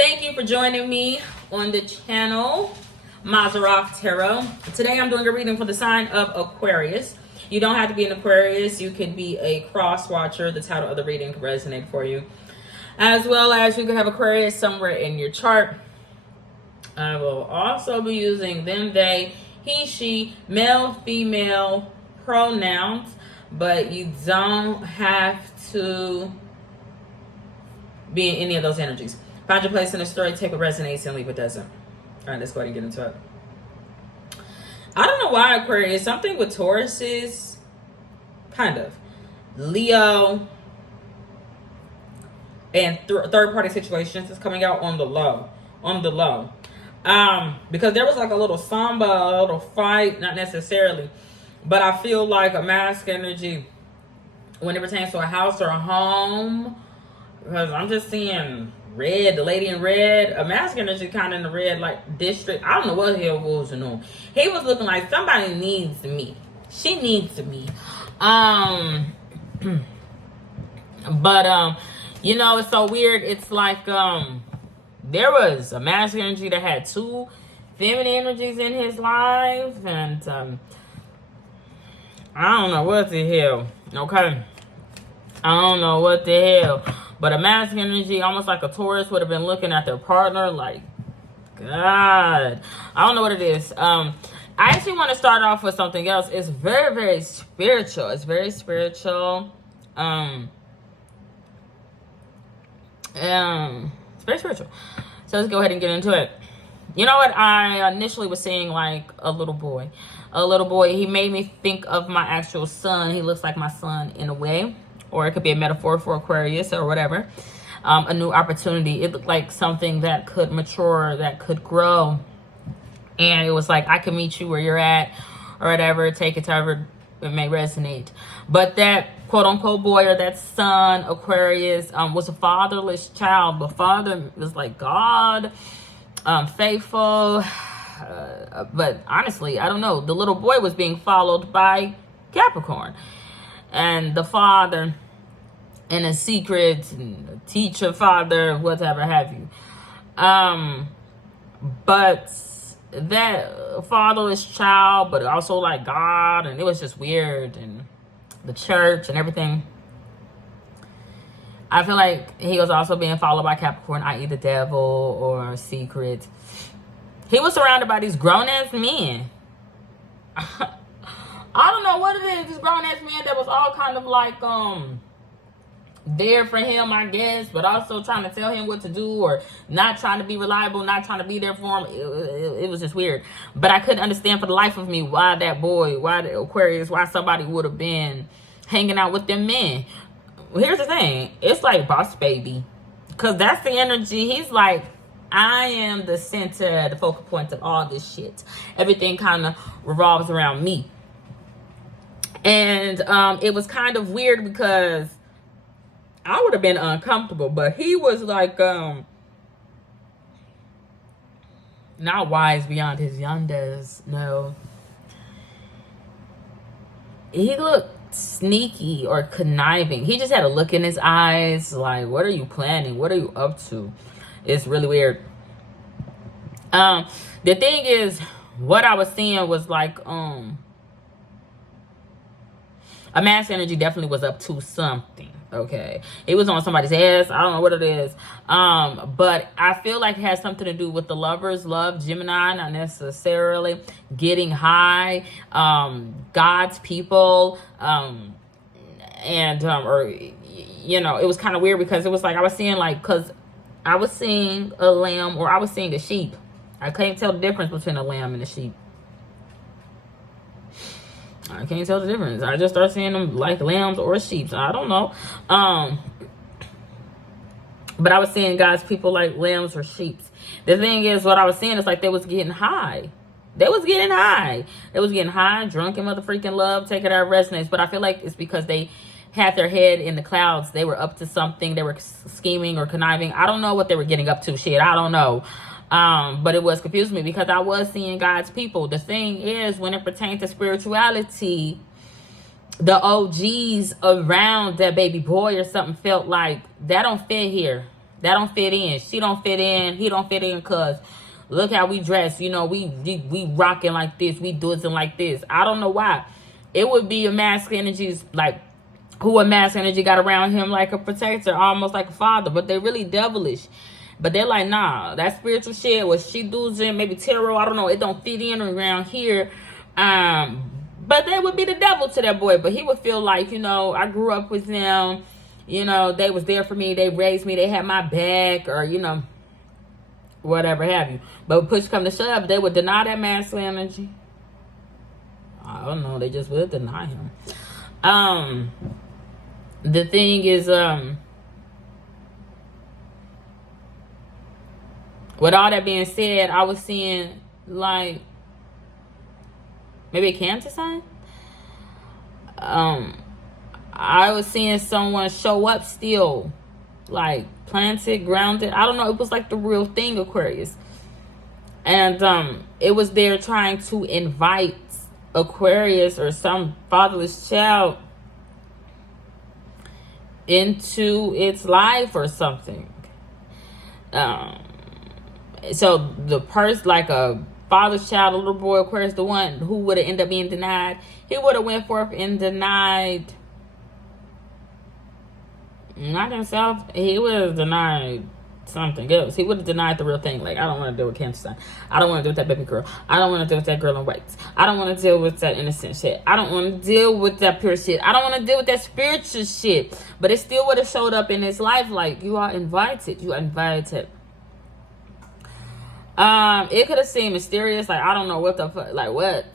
Thank you for joining me on the channel, Mazarov Tarot. Today I'm doing a reading for the sign of Aquarius. You don't have to be an Aquarius. You can be a cross watcher. The title of the reading can resonate for you. As well as you can have Aquarius somewhere in your chart. I will also be using them, they, he, she, male, female pronouns. But you don't have to be in any of those energies. Find your place in the story, take what resonates and leave what doesn't. All right, let's go ahead and get into it. I don't know why Aquarius, something with Tauruses, kind of. Leo, and third-party situations is coming out on the low. Because there was like a little samba, a little fight, not necessarily. But I feel like a mask energy when it pertains to a house or a home. Because I'm just seeing red, the lady in red, a mask energy kind of in the red, like district. I don't know what the hell was on. He was looking like somebody needs me. She needs me. But you know, it's so weird. It's like there was a mask energy that had two feminine energies in his life, and I don't know what the hell. Okay, I don't know what the hell. But a masculine energy, almost like a Taurus, would have been looking at their partner like, God. I don't know what it is. I actually want to start off with something else. It's very, very spiritual. It's very spiritual. It's very spiritual. So let's go ahead and get into it. You know what? I initially was seeing like a little boy. A little boy. He made me think of my actual son. He looks like my son in a way. Or it could be a metaphor for Aquarius or whatever. A new opportunity. It looked like something that could mature, that could grow. And it was like, I can meet you where you're at or whatever. Take it to however it may resonate. But that quote-unquote boy or that son, Aquarius, was a fatherless child. The father was like God, faithful. But honestly, I don't know. The little boy was being followed by Capricorn. And the father, in a secret, teacher, father, whatever have you. But that fatherless child, but also like God, and it was just weird, and the church and everything. I feel like he was also being followed by Capricorn, i.e. the devil or secret. He was surrounded by these grown-ass men. I don't know what it is. This grown-ass man that was all kind of like, there for him, I guess, but also trying to tell him what to do or not trying to be reliable, not trying to be there for him. It was just weird. But I couldn't understand for the life of me why that boy, why the Aquarius, why somebody would have been hanging out with them men. Here's the thing. It's like Boss Baby. Because that's the energy. He's like, I am the center, the focal point of all this shit. Everything kind of revolves around me. And it was kind of weird because I would have been uncomfortable, but he was like not wise beyond his yonders. No, he looked sneaky or conniving. He just had a look in his eyes like, what are you planning? What are you up to? It's really weird. The thing is, what I was seeing was like a mass energy definitely was up to something. Okay, it was on somebody's ass. I don't know what it is. But I feel like it has something to do with the lovers, love, Gemini, not necessarily getting high, God's people, and or you know, it was kind of weird because it was like I was seeing like, because I was seeing a lamb or I was seeing a sheep. I can't tell the difference between a lamb and a sheep. I can't tell the difference. I just start seeing them like lambs or sheep. I don't know. But I was seeing God's people like lambs or sheep. The thing is, what I was seeing is like they was getting high. They was getting high. They was getting high, drunk in motherfreaking love, taking our resonates. But I feel like it's because they had their head in the clouds. They were up to something. They were scheming or conniving. I don't know what they were getting up to. Shit, I don't know. But it was confusing me because I was seeing God's people. The thing is, when it pertains to spirituality, the OGs around that baby boy or something felt like that don't fit here. That don't fit in. She don't fit in. He don't fit in because look how we dress. You know, we rocking like this. We doing like this. I don't know why. It would be a masculine energies like who a masculine energy got around him like a protector, almost like a father, but they're really devilish. But they're like, nah, that spiritual shit, what she does in maybe tarot, I don't know, it don't fit in around here. But they would be the devil to that boy. But he would feel like, you know, I grew up with them. You know, they was there for me. They raised me. They had my back, or, you know, whatever have you. But push come to shove, they would deny that masculine energy. I don't know. They just would deny him. The thing is, with all that being said, I was seeing, like, maybe a Cancer sign? I was seeing someone show up still, like, planted, grounded. I don't know. It was like the real thing, Aquarius. And it was there trying to invite Aquarius or some fatherless child into its life or something. So the person, like a father's child, a little boy, Aquarius, the one who would have ended up being denied, he would have went forth and denied, not himself, he would have denied something else. He would have denied the real thing. Like, I don't want to deal with Cancer sign. I don't want to deal with that baby girl. I don't want to deal with that girl in white. I don't want to deal with that innocent shit. I don't want to deal with that pure shit. I don't want to deal with that spiritual shit. But it still would have showed up in his life like, you are invited. You are invited. It could have seemed mysterious. Like, I don't know what the fuck. Like, what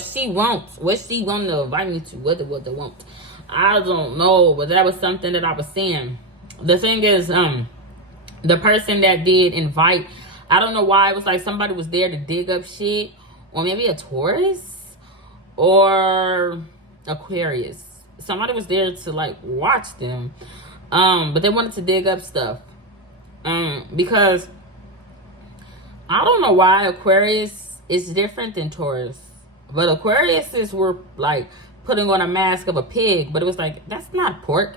she wants. What she want to invite me to. What they want. I don't know. But that was something that I was seeing. The thing is, the person that did invite, I don't know why, it was like somebody was there to dig up shit, or maybe a Taurus or Aquarius. Somebody was there to like watch them, but they wanted to dig up stuff, because I don't know why Aquarius is different than Taurus, but Aquarius were like putting on a mask of a pig, but it was like, that's not pork.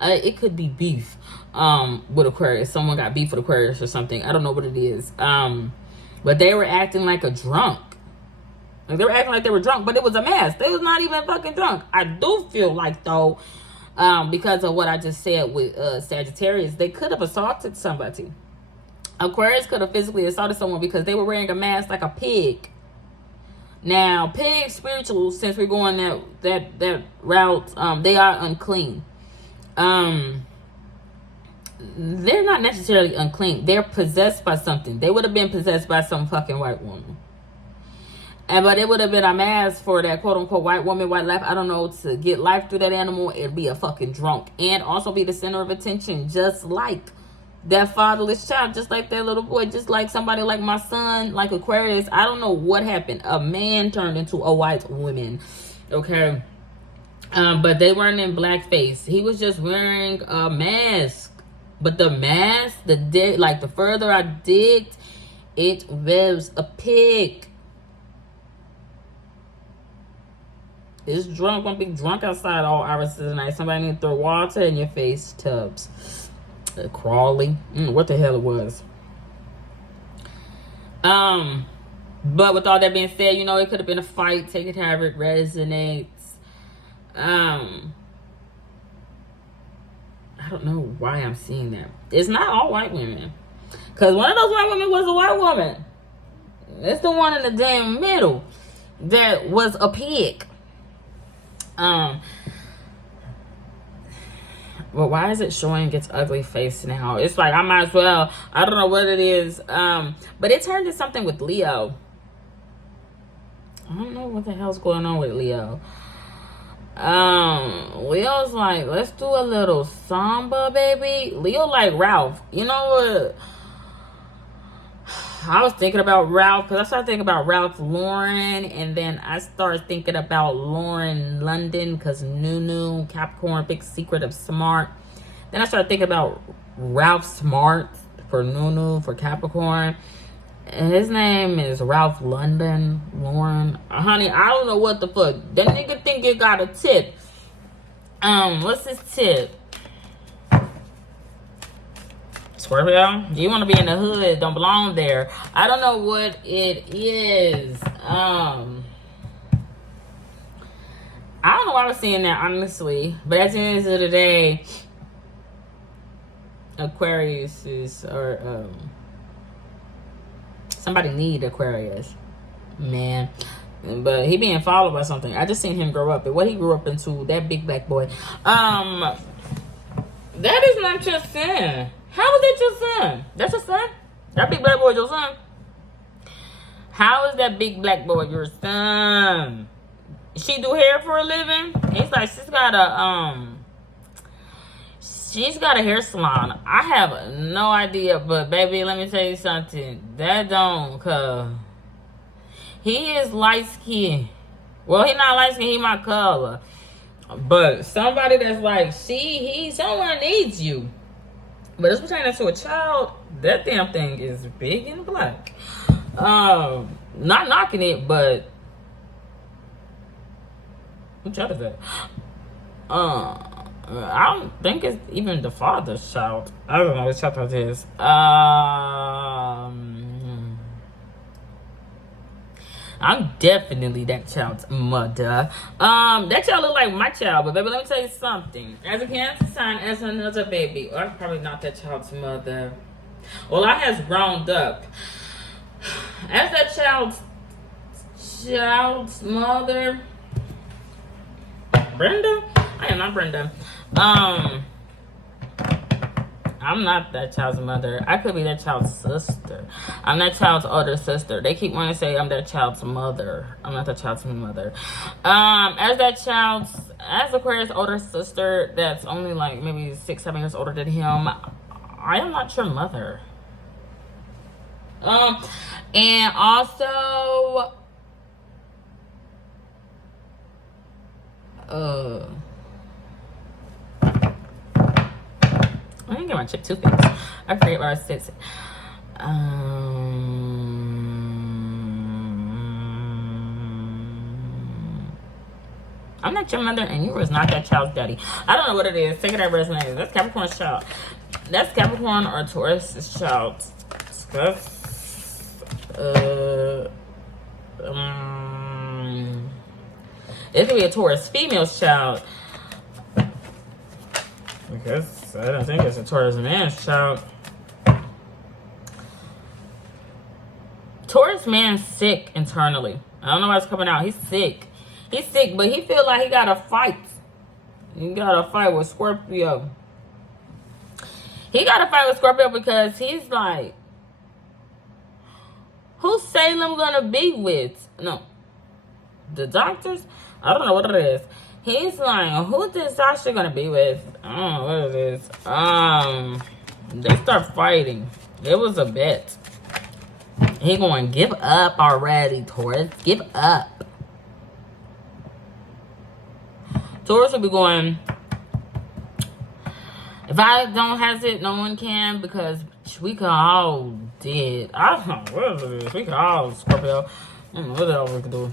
It could be beef with Aquarius. Someone got beef with Aquarius or something. I don't know what it is. But they were acting like a drunk. Like, they were acting like they were drunk, but it was a mask. They was not even fucking drunk. I do feel like, though, because of what I just said with Sagittarius, they could have assaulted somebody. Aquarius could have physically assaulted someone because they were wearing a mask like a pig. Now, pig spiritual, since we're going that route, they are unclean. They're not necessarily unclean. They're possessed by something. They would have been possessed by some fucking white woman. But it would have been a mask for that quote-unquote white woman, white life, I don't know, to get life through that animal and be a fucking drunk. And also be the center of attention, just like that fatherless child, just like that little boy, just like somebody like my son, like Aquarius. I don't know what happened. A man turned into a white woman. Okay? But they weren't in blackface. He was just wearing a mask. But the mask, like the further I digged, it was a pig. This drunk won't be drunk outside all hours of the night. Somebody need to throw water in your face tubs. Crawley. What the hell it was. But with all that being said, you know, it could have been a fight. Take it however it resonates. I don't know why I'm seeing that. It's not all white women. Because one of those white women was a white woman. It's the one in the damn middle that was a pig. Well, why is it showing its ugly face now? It's like, I might as well. I don't know what it is. But it turned to something with Leo. I don't know what the hell's going on with Leo. Leo's like, let's do a little samba, baby. Leo like Ralph. You know what? I was thinking about Ralph because I started thinking about Ralph Lauren, and then I started thinking about Lauren London because Nunu, Capricorn, big secret of smart. Then I started thinking about Ralph Smart for Nunu, for Capricorn. And his name is Ralph London, Lauren. Honey, I don't know what the fuck. That nigga think you got a tip. What's his tip? Scorpio, you want to be in the hood, don't belong there. I don't know what it is. I don't know why I was saying that, honestly. But at the end of the day, Aquarius is, or somebody need Aquarius, man. But he being followed by something. I just seen him grow up, and what he grew up into, that big black boy. That is not your son. How is that your son? That's your son? That big black boy your son? How is that big black boy your son? She do hair for a living? It's like she's got a hair salon. I have no idea, but baby, let me tell you something. That don't, cause he is light skinned. Well, he not light skinned, he my color. But somebody that's like, someone needs you. But it's pertaining to a child, that damn thing is big and black. Not knocking it, but what child is that? I don't think it's even the father's child. I don't know which child that is. I'm definitely that child's mother. That child look like my child, but baby, let me tell you something. As a Cancer sign, as another baby, or I'm probably not that child's mother. Well, I has grown up. As that child's mother, Brenda? I am not Brenda. I'm not that child's mother. I could be that child's sister. I'm that child's older sister. They keep wanting to say I'm that child's mother. I'm not that child's mother. As Aquarius' older sister, that's only like maybe 6-7 years older than him, I am not your mother. And also, I didn't get my chip toothpaste. I forget what I said. I'm not your mother, and you was not that child's daddy. I don't know what it is. Take it as resume. That's Capricorn's child. That's Capricorn or Taurus's child. It could be a Taurus female's child. Because I don't think it's a Taurus man's child. Taurus man's sick internally. I don't know why it's coming out. He's sick. He's sick, but he feel like he got to fight. He got to fight with Scorpio. He got to fight with Scorpio because he's like, who's Salem gonna be with? No, the doctors. I don't know what it is. He's like, who this Sasha gonna be with? I don't know what it is. They start fighting. It was a bet. He going, give up already, Taurus. Give up. Taurus will be going, if I don't have it, no one can, because we can all dead. I don't know what it is. We can all Scorpio. I don't know what the hell we can do.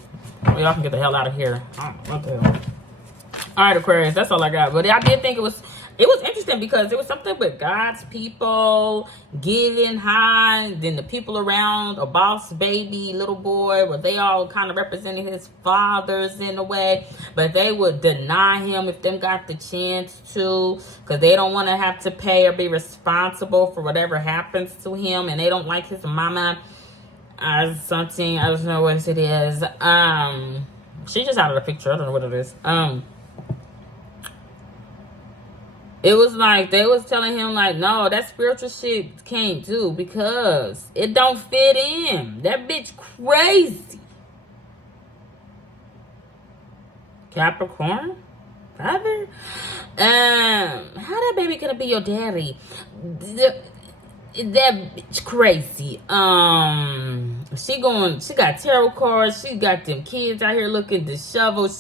Y'all can get the hell out of here. I don't know what the hell. All right, Aquarius, that's all I got. But I did think it was interesting because it was something with God's people getting high, then the people around a boss baby, little boy, where they all kind of representing his fathers in a way, but they would deny him if them got the chance to, because they don't want to have to pay or be responsible for whatever happens to him, and they don't like his mama as something. I don't know what it is. She just out of the picture. I don't know what it is. It was like they was telling him like, no, that spiritual shit can't do because it don't fit in. That bitch crazy. Capricorn? Father? How that baby gonna be your daddy? That bitch crazy. She got tarot cards. She got them kids out here looking disheveled.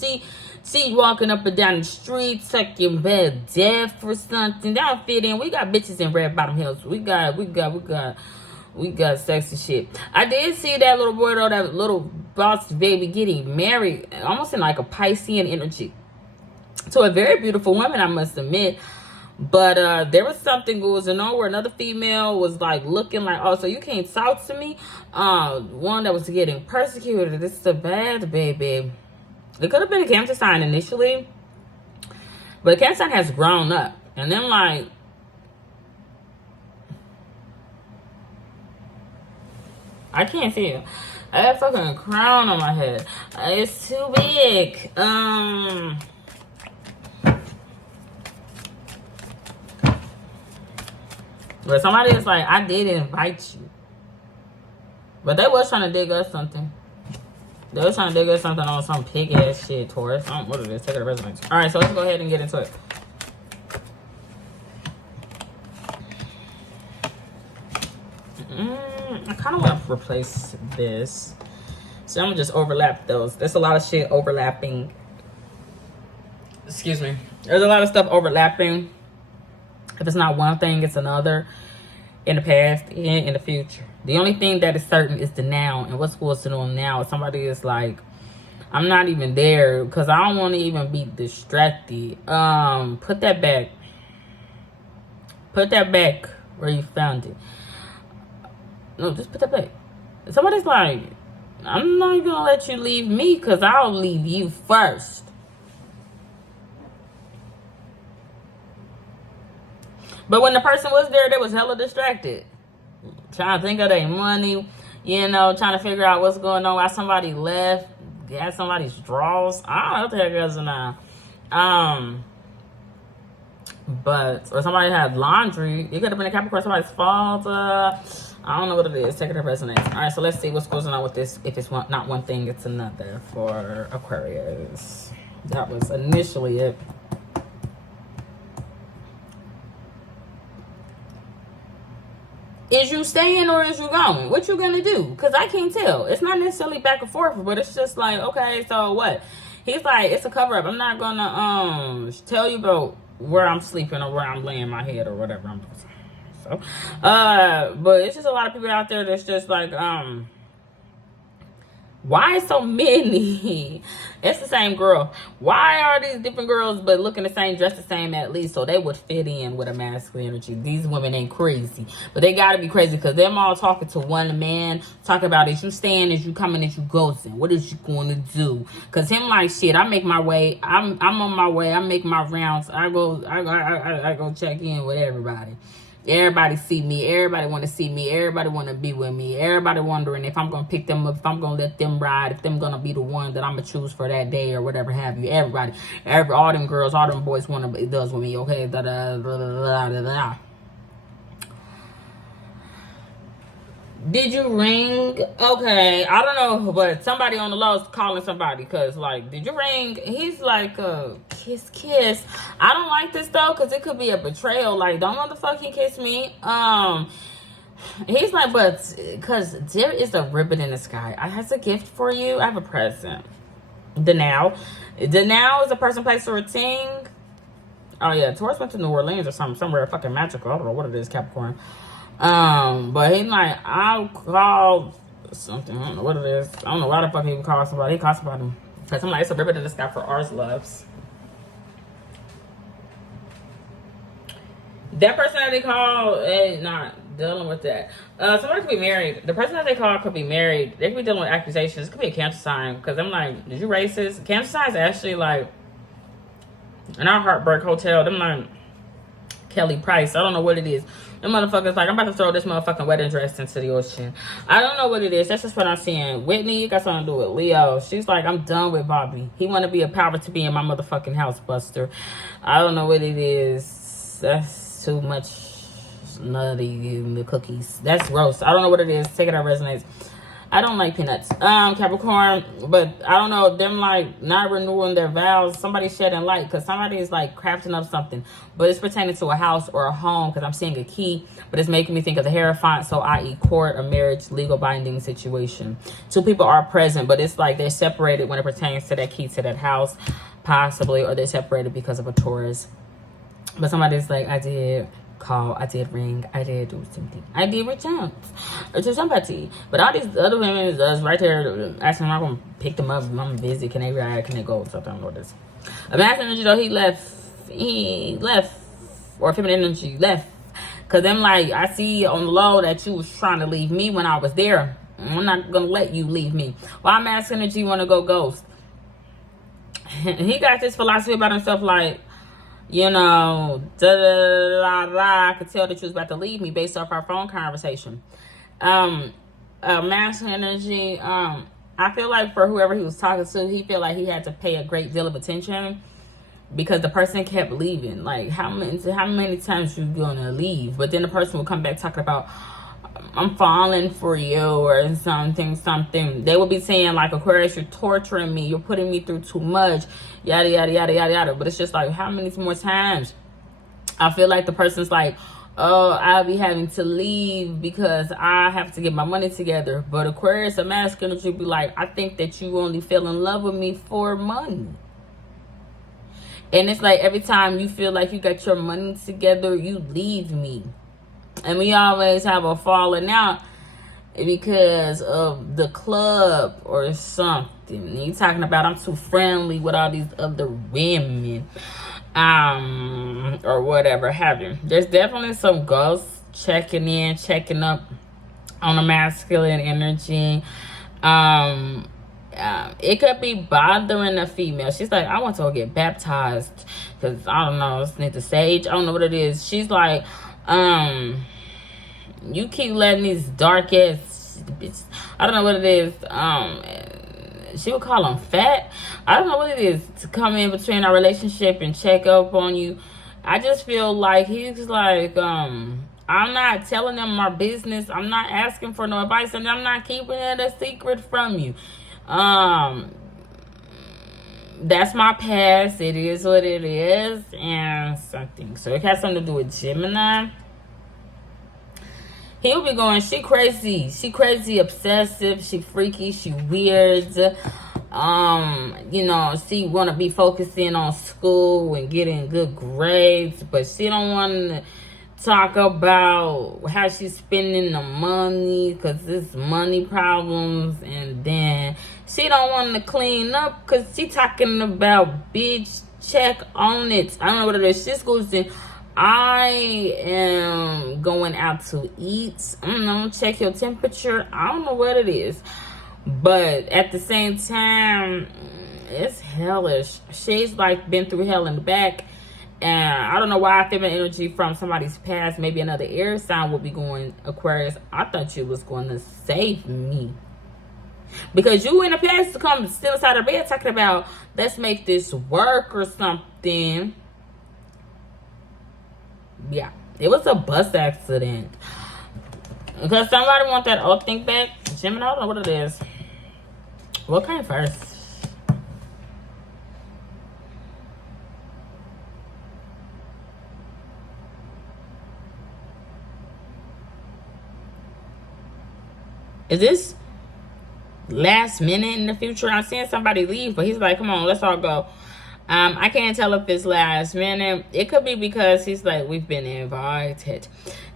She walking up and down the street, sucking bad death or something. That don't fit in. We got bitches in red bottom heels. We got sexy shit. I did see that little boy though, that little boss baby getting married, almost in like a Piscean energy, to a very beautiful woman, I must admit. But there was something going on where another female was like looking like, oh, so you can't talk to me. One that was getting persecuted. This is a bad baby. It could have been a Cancer sign initially, but Cancer sign has grown up, and then like, I can't feel. I have fucking crown on my head. It's too big. But somebody is like, I did invite you. But they was trying to dig us something. They was trying to dig us something on some pig ass shit, Taurus. I don't know what it is. Take it to resonance. Alright, so let's go ahead and get into it. I kind of want to replace this. So I'm going to just overlap those. There's a lot of shit overlapping. Excuse me. There's a lot of stuff overlapping. If it's not one thing, it's another. In the past and in the future. The only thing that is certain is the now. And what's going on now. Somebody is like, I'm not even there. Because I don't want to even be distracted. Put that back. Put that back where you found it. No, just put that back. Somebody's like, I'm not going to let you leave me. Because I'll leave you first. But when the person was there, they was hella distracted. Trying to think of their money, you know, trying to figure out what's going on, why somebody left, got somebody's drawers. I don't know what the heck goes on. But, or somebody had laundry. It could have been a Capricorn, somebody's fault. I don't know what it is. Take it to resonance. All right, so let's see what's going on with this. If it's not one thing, it's another for Aquarius. That was initially it. Is you staying or is you going? What you gonna do? Because I can't tell. It's not necessarily back and forth, but it's just like, okay, so what? He's like, it's a cover up. I'm not gonna tell you about where I'm sleeping or where I'm laying my head or whatever I'm doing. So, but it's just a lot of people out there that's just like, why so many? It's the same girl. Why are these different girls but looking the same, dressed the same at least, so they would fit in with a masculine energy? These women ain't crazy, but they gotta be crazy because them all talking to one man, talking about is you staying, is you coming, is you ghosting? What is you going to do? Because him like, shit, I make my way. I'm on my way. I make my rounds. I go check in with everybody. Everybody see me. Everybody want to see me. Everybody want to be with me. Everybody wondering if I'm going to pick them up, if I'm going to let them ride, if them going to be the one that I'm going to choose for that day or whatever have you. Everybody, all them girls, all them boys want to does with me, okay? Da, da, da, da, da, da. Did you ring? Okay, I don't know, but somebody on the low is calling somebody because, like, did you ring? He's like, kiss. I don't like this, though, because it could be a betrayal. Like, don't motherfucking kiss me. He's like, but, because there is a ribbon in the sky. I have a gift for you. I have a present. The now is a person, place, or a thing. Oh, yeah, Taurus went to New Orleans or something, somewhere fucking magical. I don't know what it is, Capricorn. But he's like, I'll call something. I don't know what it is. I don't know why the fuck he would call somebody. He called somebody. Because I'm like, it's a ribbon in the sky for ours loves. That person that they call is not dealing with that. Somebody could be married. The person that they call could be married. They could be dealing with accusations. It could be a Cancer sign. Because I'm like, did you racist? Cancer signs actually like, in our Heartbreak Hotel, them like Kelly Price. I don't know what it is. Them motherfuckers like, I'm about to throw this motherfucking wedding dress into the ocean. I don't know what it is. That's just what I'm seeing. Whitney, you got something to do with Leo. She's like, I'm done with Bobby. He want to be a power to be in my motherfucking house, Buster. I don't know what it is. That's too much nutty in the cookies. That's gross. I don't know what it is. Take it out resonates. I don't like peanuts. Capricorn, but I don't know, them like not renewing their vows. Somebody shedding light because somebody is like crafting up something, but it's pertaining to a house or a home because I'm seeing a key, but it's making me think of the Hierophant, so i.e. court, a marriage, legal binding situation. Two people are present, but it's like they're separated when it pertains to that key to that house, possibly, or they're separated because of a Taurus. But somebody's like, I did call, I did ring, I did do something, I did reach out to somebody. But all these other women is right there asking, I'm gonna pick them up, I'm busy, can they ride, can they go, something like this. A mass energy though, he left or feminine energy left. Because I'm like, I see on the low that you was trying to leave me when I was there. I'm not going to let you leave me. Why masculine energy want to go ghost? He got this philosophy about himself like, you know, I could tell that you was about to leave me based off our phone conversation. Masculine energy, I feel like for whoever he was talking to, he felt like he had to pay a great deal of attention because the person kept leaving. Like, how many times you gonna leave? But then the person will come back talking about, I'm falling for you or something. They will be saying like, Aquarius, you're torturing me, you're putting me through too much, yada yada yada yada yada. But it's just like, how many more times? I feel like the person's like, oh, I'll be having to leave because I have to get my money together. But Aquarius, a masculine energy, be like, I think that you only fell in love with me for money. And it's like every time you feel like you got your money together, you leave me. And we always have a falling out because of the club or something. You talking about I'm too friendly with all these other women. Or whatever have you. There's definitely some ghosts checking in, checking up on a masculine energy. It could be bothering a female. She's like, I want to go get baptized because I don't know, it's the sage. I don't know what it is. She's like, you keep letting these dark ass bitches, I don't know what it is. She would call him fat. I don't know what it is to come in between our relationship and check up on you. I just feel like he's like, I'm not telling them my business. I'm not asking for no advice, and I'm not keeping it a secret from you. That's my past. It is what it is, and something. So it has something to do with Gemini. He'll be going, she crazy, obsessive, she freaky, she weird. You know, she want to be focusing on school and getting good grades, but she don't want to talk about how she's spending the money because it's money problems. And then she don't want to clean up because she talking about, bitch, check on it. I don't know what it is. She's goes in, I am going out to eat. I don't know, check your temperature. I don't know what it is. But at the same time, it's hellish. She's like been through hell in the back. And I don't know why I feel an energy from somebody's past. Maybe another air sign will be going, Aquarius, I thought you was going to save me. Because you in the past to come still inside her bed talking about, let's make this work or something. Yeah, it was a bus accident. Because somebody want that old thing back. Gemini, I don't know what it is. What came first? Is this last minute in the future? I'm seeing somebody leave, but he's like, come on, let's all go. I can't tell if it's last minute. It could be because he's like, we've been invited.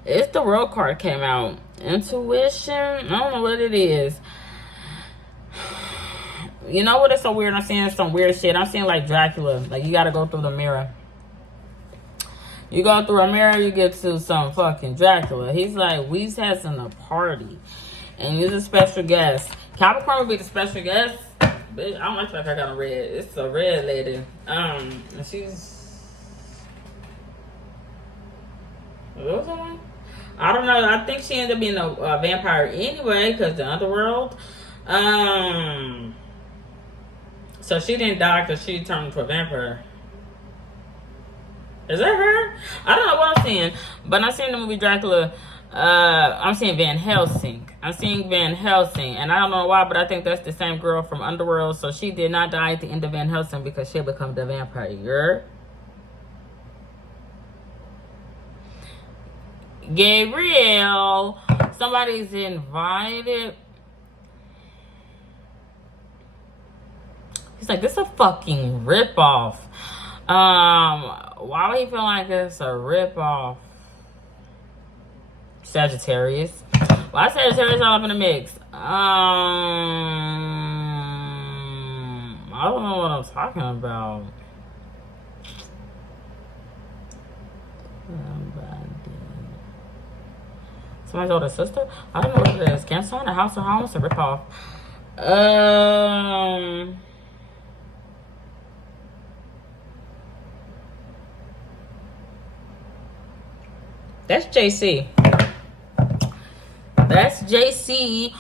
It's the World card came out. Intuition? I don't know what it is. You know what is so weird? I'm seeing some weird shit. I'm seeing like Dracula. Like, you gotta go through the mirror. You go through a mirror, you get to some fucking Dracula. He's like, we's having a party. And you're the special guest. Capricorn will be the special guest. Bitch, I don't like the fact I got a red. It's a red lady. And she's... What was that? I don't know. I think she ended up being a vampire anyway, because the underworld. So she didn't die because she turned into a vampire. Is that her? I don't know what I'm seeing. But I'm seeing the movie Dracula. I'm seeing Van Helsing. I'm seeing Van Helsing. And I don't know why, but I think that's the same girl from Underworld. So she did not die at the end of Van Helsing because she became the vampire. Gabriel. Somebody's invited. He's like, this is a fucking ripoff. Why would he feel like it's a ripoff? Sagittarius. Why Sagittarius all up in the mix? I don't know what I'm talking about. Somebody's older sister? I don't know what it is. Cancer on a house or homeless or ripoff. That's JC. That's JC.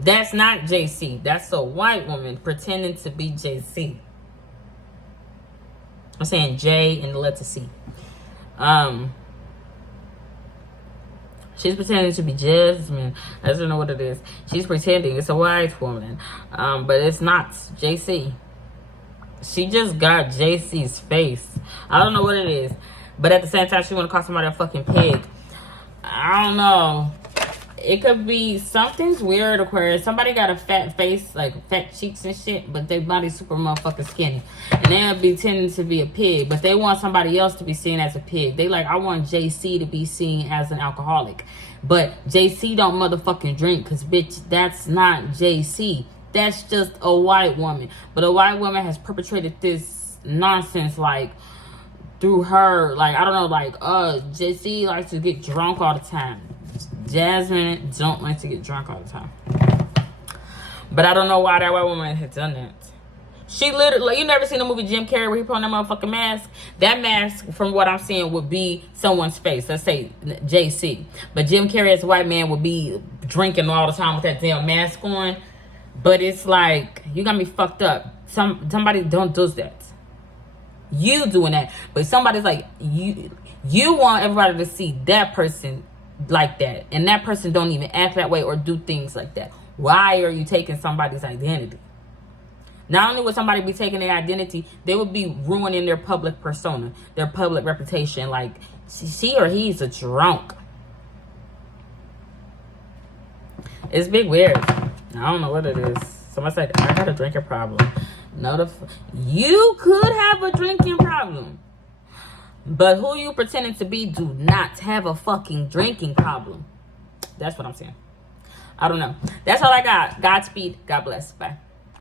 That's not JC. That's a white woman pretending to be JC. I'm saying J and the letter C. She's pretending to be Jasmine. I don't know what it is. She's pretending. It's a white woman. But it's not JC. She just got JC's face. I don't know what it is. But at the same time, she want to call somebody a fucking pig. I don't know. It could be something's weird, Aquarius. Somebody got a fat face, like fat cheeks and shit, but their body's super motherfucking skinny. And they'll be tending to be a pig, but they want somebody else to be seen as a pig. They like, I want JC to be seen as an alcoholic. But JC don't motherfucking drink, because, bitch, that's not JC. That's just a white woman. But a white woman has perpetrated this nonsense, like, through her, like, I don't know, like, JC likes to get drunk all the time. Jasmine don't like to get drunk all the time. But I don't know why that white woman had done that. She literally, you never seen the movie Jim Carrey where he put on that motherfucking mask? That mask, from what I'm seeing, would be someone's face. Let's say JC. But Jim Carrey as a white man would be drinking all the time with that damn mask on. But it's like, you got me fucked up. Somebody don't do that. You doing that. But somebody's like, you want everybody to see that person like that, and that person don't even act that way or do things like that. Why are you taking somebody's identity? Not only would somebody be taking their identity, they would be ruining their public persona, their public reputation. Like, she or he's a drunk. It's big weird. I don't know what it is. Somebody said, I got a drinking problem. No, you could have a drinking problem. But who you pretending to be do not have a fucking drinking problem. That's what I'm saying. I don't know. That's all I got. Godspeed. God bless. Bye.